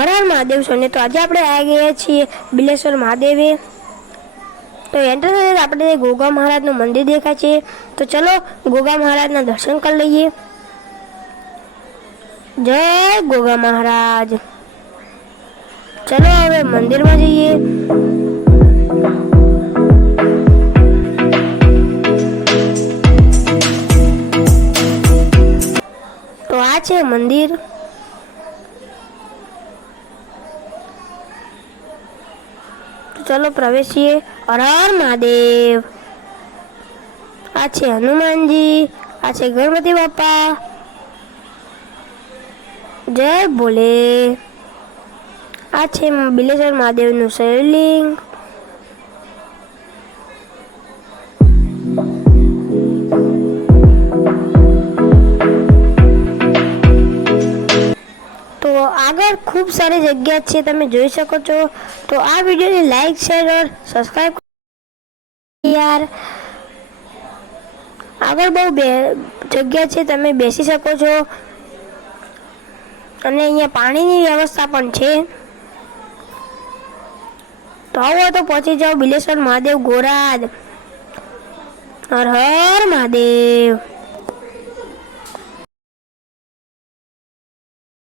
હર હર મહાદેવ સોને। તો આજે આપણે આવી ગયા છીએ બિલેશ્વર મહાદેવે। તો એન્ટર થતાં આપણે ગોગા મહારાજનું મંદિર દેખાય છે। તો ચલો ગોગા મહારાજના દર્શન કરી લઈએ। જય ગોગા મહારાજ। ચલો હવે મંદિરમાં જઈએ। તો આ છે મંદિર। चलो प्रवेशिए। हर हर महादेव। आ छे हनुमान जी, आ छे गणपति बापा। जय बोले। आ छे बिलेश्वर महादेव नु शिवलिंग। तो आगे खूब सारी जगह है, तमे જોઈ શકો છો। तो आ वीडियो ने लाइक शेयर और सब्सक्राइब यार। आगे बहु जगह है, तमे बेसी सको છો અને અહીંયા પાણીની વ્યવસ્થા પણ છે। તો આવો તો પહોંચી જાઓ બિલેશ્વર મહાદેવ ગોરાજ। હર હર મહાદેવ।